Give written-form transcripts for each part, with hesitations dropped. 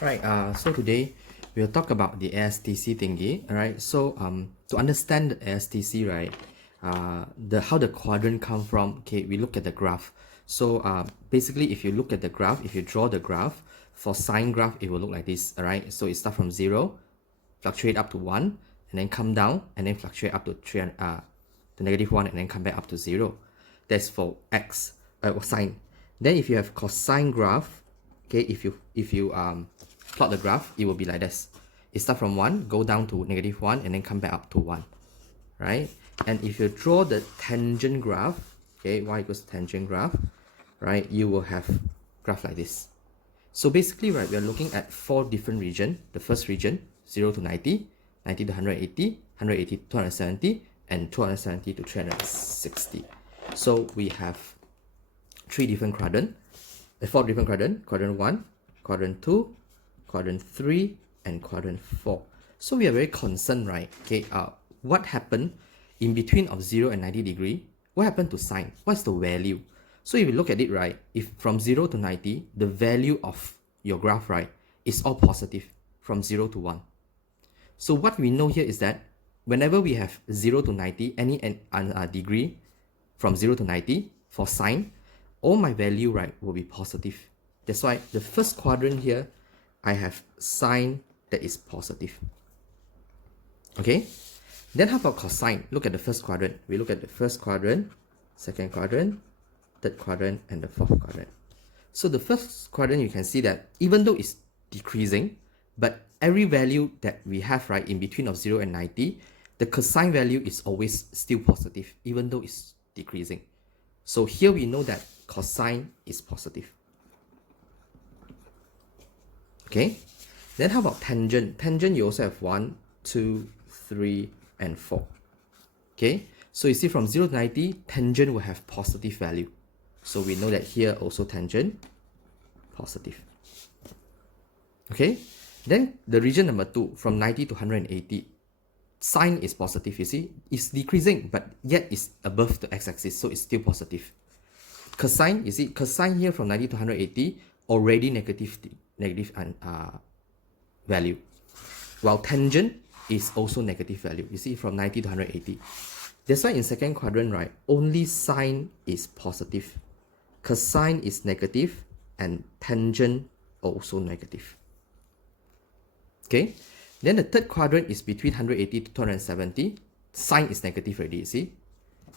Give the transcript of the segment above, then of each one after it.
Right, so today we'll talk about the ASTC thingy, alright? So to understand the ASTC, right, how the quadrant come from, okay, we look at the graph. So basically if you look at the graph, if you draw the graph, for sine graph, it will look like this, alright? So it starts from 0, fluctuate up to 1, and then come down, and then fluctuate up to the negative 1, and then come back up to 0. That's for x, sine. Then if you have cosine graph, okay, if you plot the graph, it will be like this. It starts from 1, go down to negative 1, and then come back up to 1, right? And if you draw the tangent graph, okay, y equals tangent graph, right, you will have graph like this. So basically, right, we are looking at 4 different regions. The first region, 0 to 90, 90 to 180, 180 to 270, and 270 to 360. So we have 4 different quadrant, quadrant 1, quadrant 2, quadrant 3, and quadrant 4. So we are very concerned, right? Okay, what happened in between of 0 and 90 degree? What happened to sine? What's the value? So if you look at it, right, if from 0 to 90, the value of your graph, right, is all positive from 0 to 1. So what we know here is that whenever we have 0 to 90, any degree from 0 to 90 for sine, all my value, right, will be positive. That's why the first quadrant here, I have sine that is positive. Okay? Then how about cosine? Look at the first quadrant. We look at the first quadrant, second quadrant, third quadrant, and the fourth quadrant. So the first quadrant, you can see that even though it's decreasing, but every value that we have, right, in between of 0 and 90, the cosine value is always still positive, even though it's decreasing. So here we know that cosine is positive. Okay, then how about tangent? Tangent, you also have 1, 2, 3, and 4. Okay, so you see from 0 to 90, tangent will have positive value. So we know that here also tangent, positive. Okay, then the region number 2, from 90 to 180, sine is positive, you see. It's decreasing, but yet it's above the x-axis, so it's still positive. Cosine, you see, cosine here from 90 to 180, already negative value. While tangent is also negative value, you see, from 90 to 180. That's why in second quadrant, right, only sine is positive, cosine is negative, and tangent also negative. Okay, then the third quadrant is between 180 to 270. Sine is negative already, you see.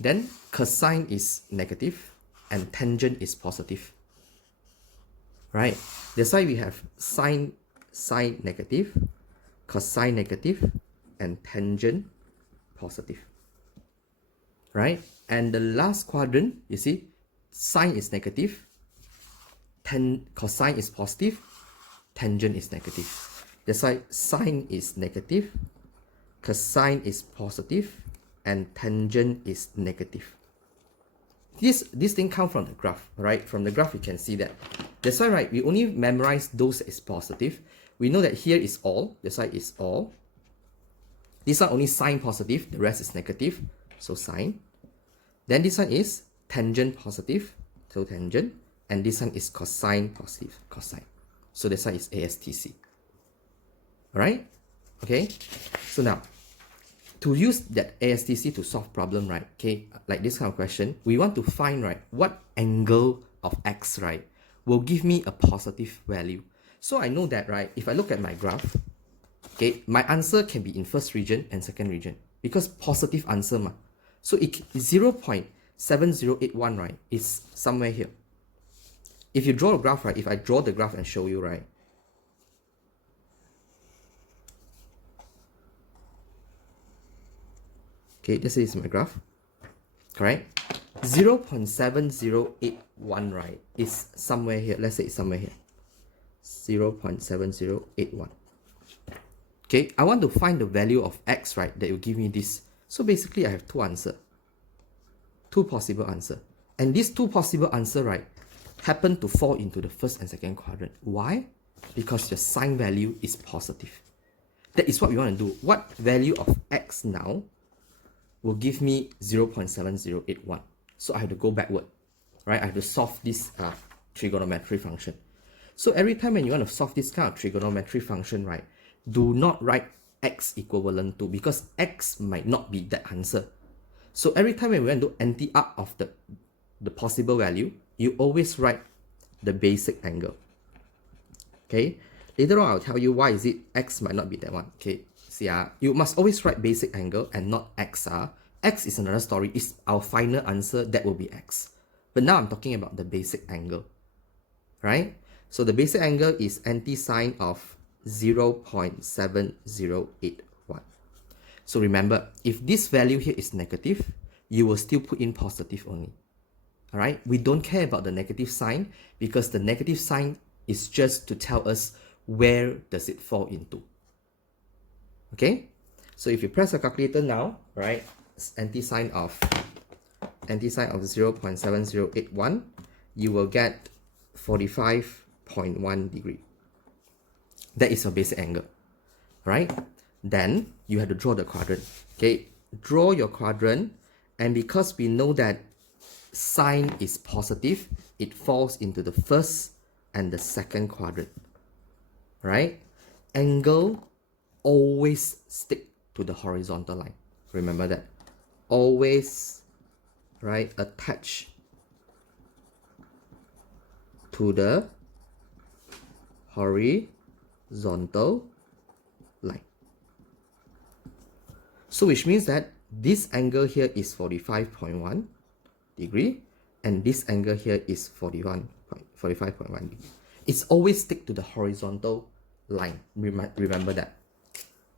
Then cosine is negative, and tangent is positive. Right? That's why we have sine negative, cosine negative, and tangent positive. Right? And the last quadrant, you see, sine is negative, cosine is positive, tangent is negative. That's why sine is negative, cosine is positive, and tangent is negative. This thing comes from the graph, right? From the graph, you can see that. That's why, right, we only memorize those as positive. We know that here is all. That's why it's all. This one only sine positive. The rest is negative. So sine. Then this one is tangent positive. So tangent. And this one is cosine positive. Cosine. So that's why it's ASTC. Alright? Okay? So now, to use that ASTC to solve problem, right, okay, like this kind of question, we want to find, right, what angle of x, right, will give me a positive value. So I know that, right, if I look at my graph, okay, my answer can be in first region and second region because positive answer ma. So it 0.7081, right, is somewhere here. If you draw a graph, right, if I draw the graph and show you, right, okay, this is my graph, correct? 0.7081, right, is somewhere here. Let's say it's somewhere here. 0.7081. Okay, I want to find the value of x, right, that will give me this. So basically, I have two answers. Two possible answers. And these two possible answers, right, happen to fall into the first and second quadrant. Why? Because your sine value is positive. That is what we want to do. What value of x now will give me 0.7081. So I have to go backward, right? I have to solve this trigonometry function. So every time when you want to solve this kind of trigonometry function, right, do not write x equivalent to, because x might not be that answer. So every time when we want to do NT up of the possible value, you always write the basic angle. Okay, later on I'll tell you why is it x might not be that one. Okay, see, you must always write basic angle and not x. X is another story, it's our final answer, that will be x. But now I'm talking about the basic angle, right? So the basic angle is anti-sine of 0.7081. So remember, if this value here is negative, you will still put in positive only. All right, we don't care about the negative sign, because the negative sign is just to tell us where does it fall into. Okay, so if you press a calculator now, right, anti-sine of 0.7081, you will get 45.1 degree. That is your basic angle, right? Then you have to draw the quadrant. Okay, draw your quadrant, and because we know that sine is positive, it falls into the first and the second quadrant, right? Angle always stick to the horizontal line. Remember that. Always, right, attach to the horizontal line. So which means that this angle here is 45.1 degree, and this angle here is 45.1 degree. It's always stick to the horizontal line. Remember that,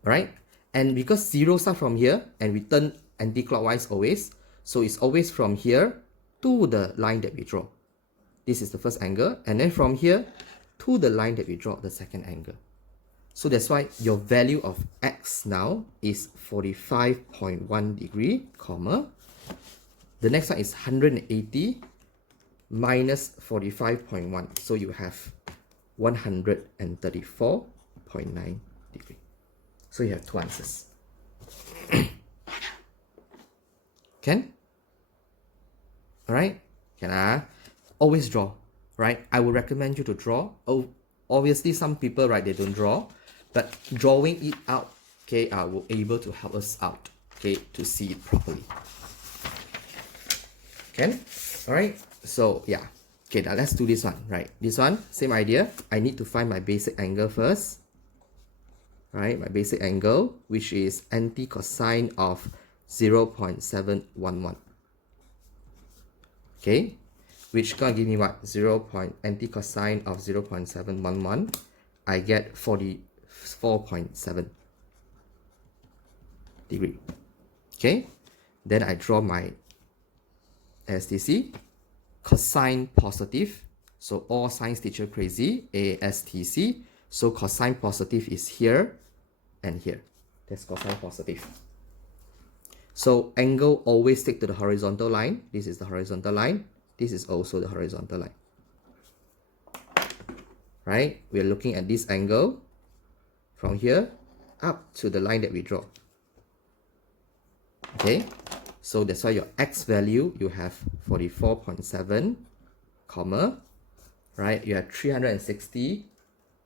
right? And because 0 start from here and we turn anti-clockwise always, so it's always from here to the line that we draw. This is the first angle, and then from here to the line that we draw, the second angle. So that's why your value of x now is 45.1 degree, comma. The next one is 180 minus 45.1. So you have 134.9 degree. So you have two answers. Can? Alright? Can always draw, right? I would recommend you to draw. Oh, obviously some people, right, they don't draw, but drawing it out, okay, will able to help us out, okay, to see it properly. Can? Alright, so yeah. Okay, now let's do this one, right? This one, same idea. I need to find my basic angle first. Right, my basic angle, which is anti-cosine of 0.711. Okay, which gonna give me what? Anti-cosine of 0.711. I get 44.7 degree. Okay, then I draw my ASTC, cosine positive. So all science teacher crazy, ASTC. So cosine positive is here and here. That's cosine positive. So angle always stick to the horizontal line. This is the horizontal line. This is also the horizontal line. Right? We're looking at this angle from here up to the line that we draw. Okay? So that's why your x value, you have 44.7, comma, right? You have 360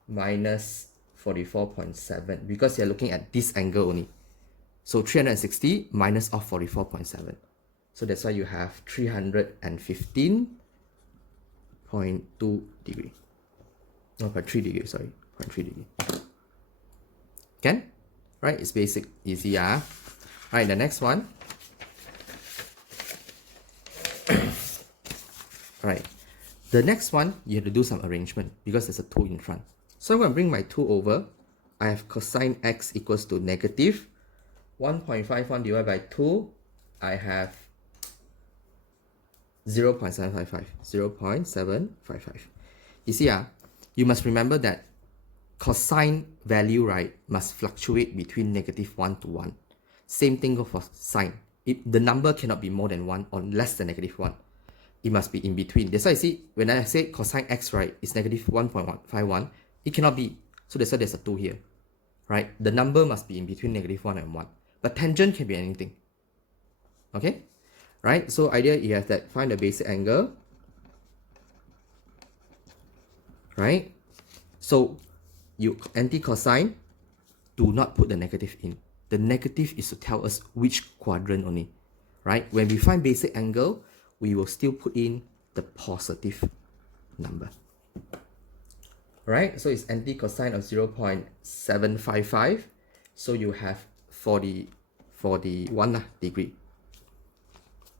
minus 44.7, because you're looking at this angle only. So 360 minus of 44.7. So that's why you have 315.2 degree. No, 0.3 degree, sorry. 0.3 degree. Can? Right? It's basic. Easy, yeah. Alright, the next one. Alright. The next one, you have to do some arrangement because there's a 2 in front. So I'm going to bring my 2 over. I have cosine x equals to negative 1.51 divided by 2. I have 0.755. 0.755. You see, you must remember that cosine value, right, must fluctuate between negative 1 to 1. Same thing goes for sine. The number cannot be more than 1 or less than negative 1. It must be in between. That's why I see when I say cosine x, right, is negative 1.151, it cannot be. So that's why there's a 2 here, right? The number must be in between negative 1 and 1. But tangent can be anything. Okay? Right? So idea you have that find the basic angle. Right? So you anti-cosine, do not put the negative in. The negative is to tell us which quadrant only, right? When we find basic angle, we will still put in the positive number. Right? So it's anti-cosine of 0.755. So you have 41 degree,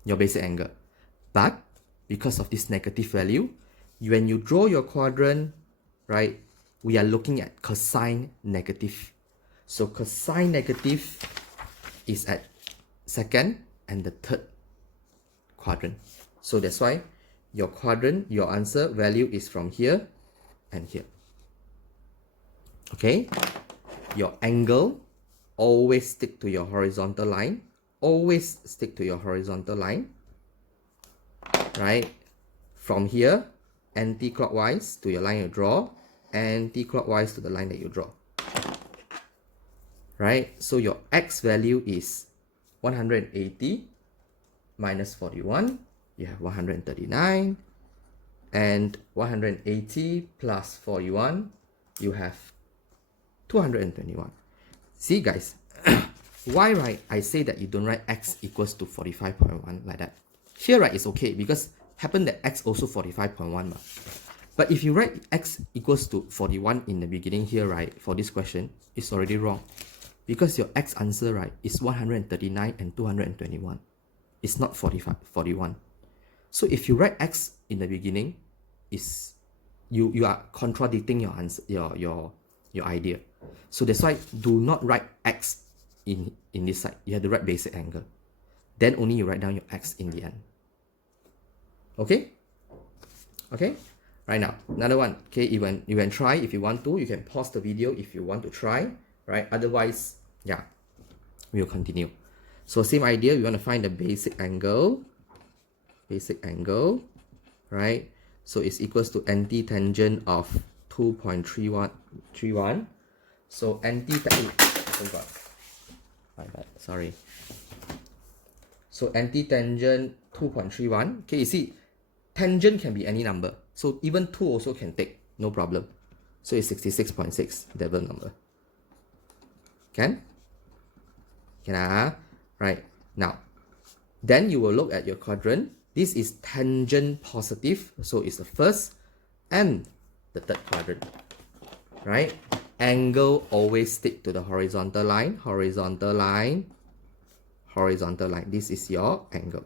your basic angle. But because of this negative value, when you draw your quadrant, right, we are looking at cosine negative. So cosine negative is at second and the third quadrant. So that's why your quadrant, your answer value is from here and here. Okay? Your angle, always stick to your horizontal line. Always stick to your horizontal line. Right? From here, anti-clockwise to your line you draw, anti-clockwise to the line that you draw. Right? So your x value is 180 minus 41. You have 139. And 180 plus 41, you have 221. See guys, why right I say that you don't write x equals to 45.1 like that. Here right it's okay because happen that x also 45.1. But if you write x equals to 41 in the beginning here, right, for this question, it's already wrong. Because your x answer, right, is 139 and 221. It's not 41. So if you write x in the beginning, is you are contradicting your answer, your idea. So that's why do not write x in this side. You have to write basic angle. Then only you write down your x in the end. Okay? Okay? Right now, another one. Okay, you can try if you want to. You can pause the video if you want to try. Right? Otherwise, yeah, we'll continue. So same idea, we want to find the basic angle. Basic angle, right? So it's equals to antitangent of 2.31. So antitangent, oh god, my bad, sorry. So antitangent 2.31. Okay, you see, tangent can be any number. So even 2 also can take, no problem. So it's 66.6, double number. Can? Can right, now, then you will look at your quadrant. This is tangent positive, so it's the first and the third quadrant, right? Angle always stick to the horizontal line, horizontal line, horizontal line. This is your angle.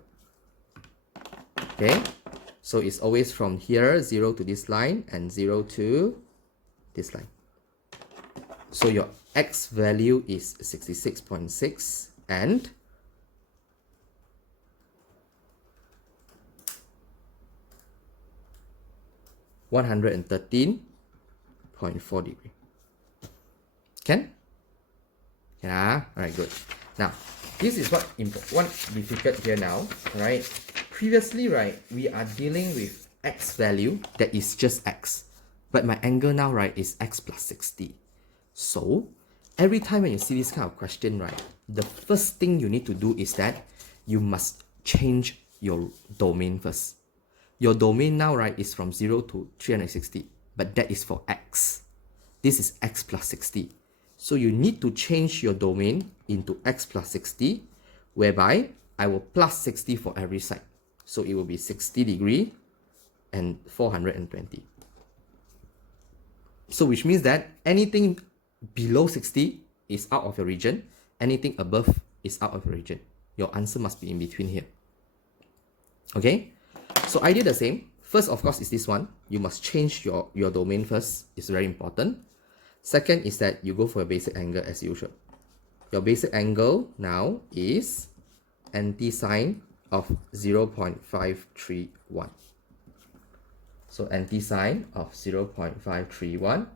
Okay, so it's always from here, 0 to this line and 0 to this line. So your x value is 66.6 and (113.4 degree). Can? Yeah, alright, good. Now, this is what difficult here now, right? Previously, right, we are dealing with x value that is just x. But my angle now, right, is x plus 60. So, every time when you see this kind of question, right, the first thing you need to do is that you must change your domain first. Your domain now, right, is from 0 to 360, but that is for x. This is x plus 60. So you need to change your domain into x plus 60, whereby I will plus 60 for every side. So it will be 60 degree and 420. So which means that anything below 60 is out of your region, anything above is out of your region. Your answer must be in between here. Okay? So idea the same. First, of course, is this one. You must change your domain first. It's very important. Second is that you go for a basic angle as usual. Your basic angle now is anti-sine of 0.531. So anti-sine of 0.531.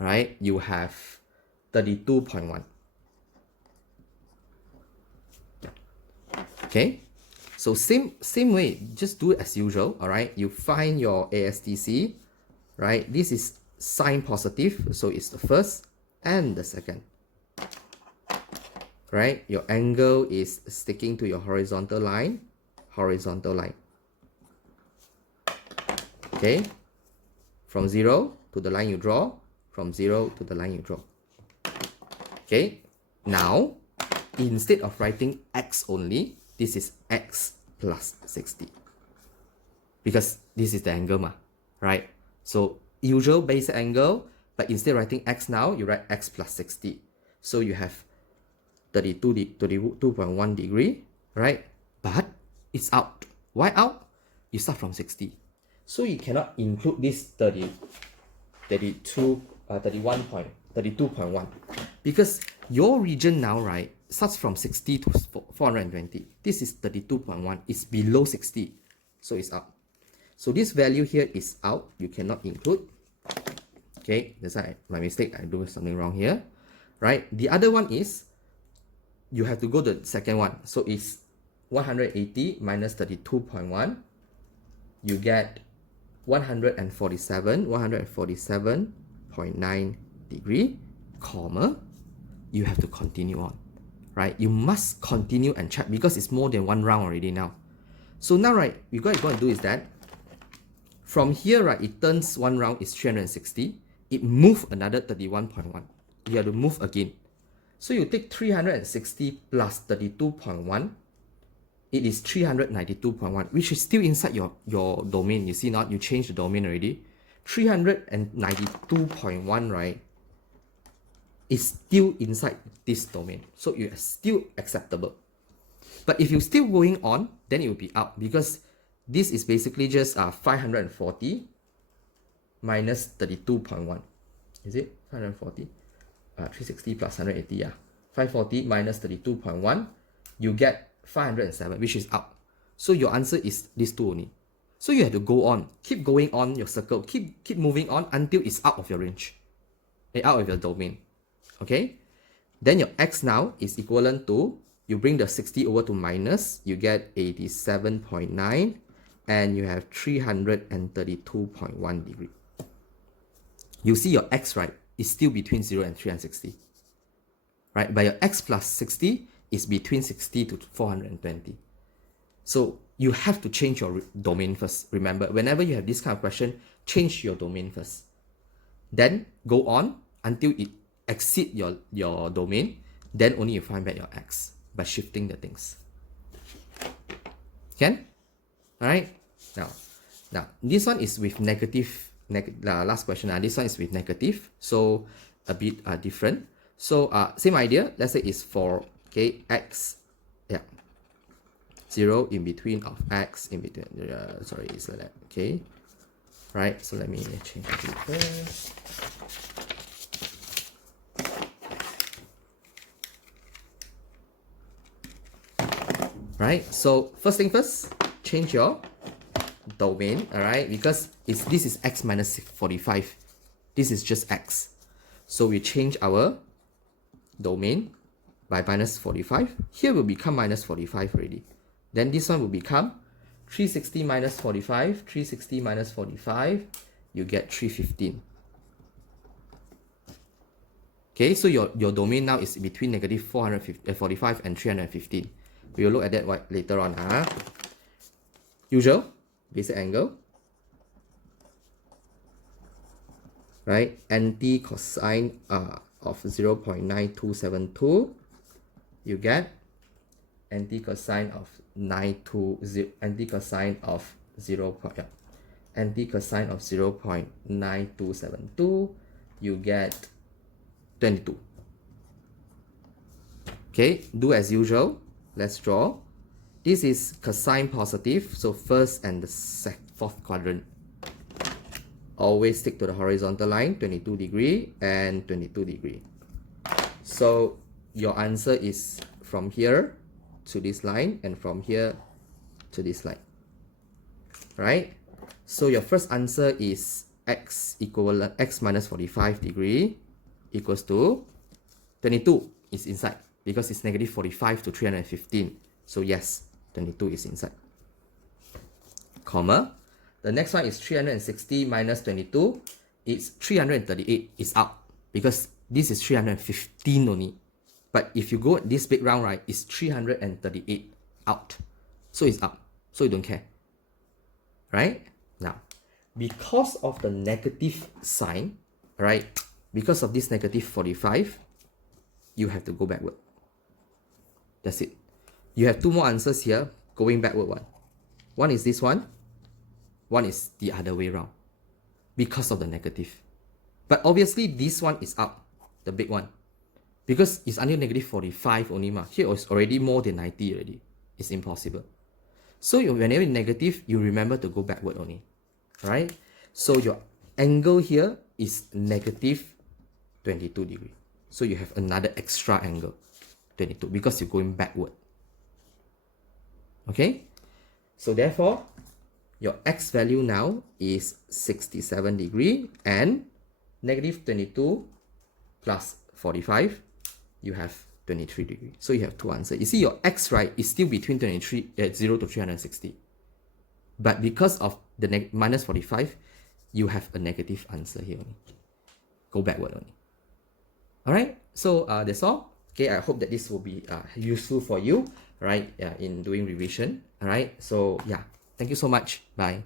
Alright, you have 32.1. Okay? So same way, just do it as usual, all right? You find your ASTC, right? This is sine positive, so it's the first and the second, right? Your angle is sticking to your horizontal line, okay? From 0 to the line you draw, from 0 to the line you draw. Okay, now instead of writing x only, this is x plus 60. Because this is the angle, right? So usual basic angle, but instead of writing x now, you write x plus 60. So you have 32.1 degree, right? But it's out. Why out? You start from 60. So you cannot include this 32.1 because your region now, right, starts from 60 to 420. This is 32.1. It's below 60. So it's out. So this value here is out. You cannot include. Okay, that's my mistake. I do something wrong here. Right? The other one is you have to go to the second one. So it's 180 minus 32.1. You get 147.9 degree, comma. You have to continue on. Right? You must continue and check because it's more than one round already now. So now, right, we're going to do is that from here, right, it turns one round is 360. It moves another 31.1. You have to move again. So you take 360 plus 32.1. It is 392.1, which is still inside your domain. You see not? You changed the domain already. 392.1, right, is still inside this domain. So you are still acceptable. But if you're still going on, then it will be out because this is basically just 540 minus 32.1. Is it 540? 360 plus 180, yeah. 540 minus 32.1, you get 507, which is out. So your answer is these two only. So you have to go on, keep going on your circle, keep moving on until it's out of your range, out of your domain. Okay? Then your x now is equivalent to, you bring the 60 over to minus, you get 87.9, and you have 332.1 degree. You see your x, right, is still between 0 and 360. Right? But your x plus 60 is between 60 to 420. So you have to change your domain first. Remember, whenever you have this kind of question, change your domain first. Then go on until it exceeds your domain. Then only you find back your x by shifting the things. Can? Alright? Now, this one is with negative. Last question. This one is with negative. So a bit different. So same idea. Let's say it's for x, 0 in between of x in between. Sorry, it's like that. Okay, right. So let me change it first. Right. So first thing first, change your domain. All right, because this is x minus 45. This is just x. So we change our domain by minus 45. Here will become minus 45 already. Then this one will become 360 minus 45. 360 minus 45, you get 315. Okay, so your domain now is between negative 445 and 315. We will look at that later on. Usual basic angle, right? Anti-cosine of 0.9272, you get anti-cosine of 0.9272, you get 22. Okay, do as usual. Let's draw. This is cosine positive, so first and the fourth quadrant. Always stick to the horizontal line, 22 degree and 22 degree. So your answer is from here to this line and from here to this line. Right? So your first answer is x minus 45 degree equals to 22 is inside because it's negative 45 to 315. So yes, 22 is inside. Comma. The next one is 360 minus 22. It's 338 is out because this is 315 only. But if you go this big round, right, it's 338 out. So it's out. So you don't care. Right? Now, because of the negative sign, right? Because of this negative 45, you have to go backward. That's it. You have two more answers here, going backward one. One is this one is the other way around, because of the negative. But obviously this one is up, the big one, because it's under negative 45 only. Here it's already more than 90 already. It's impossible. So whenever negative, you remember to go backward only, right? So your angle here is negative 22 degree. So you have another extra angle, 22, because you're going backward. Okay? So therefore, your x value now is 67 degree, and negative 22 plus 45, you have 23 degree. So you have two answers. You see your x, right, is still between 0 to 360. But because of the minus 45, you have a negative answer here only. Go backward only. Alright, so that's all. Okay, I hope that this will be useful for you, right, in doing revision. Alright, so yeah, thank you so much. Bye.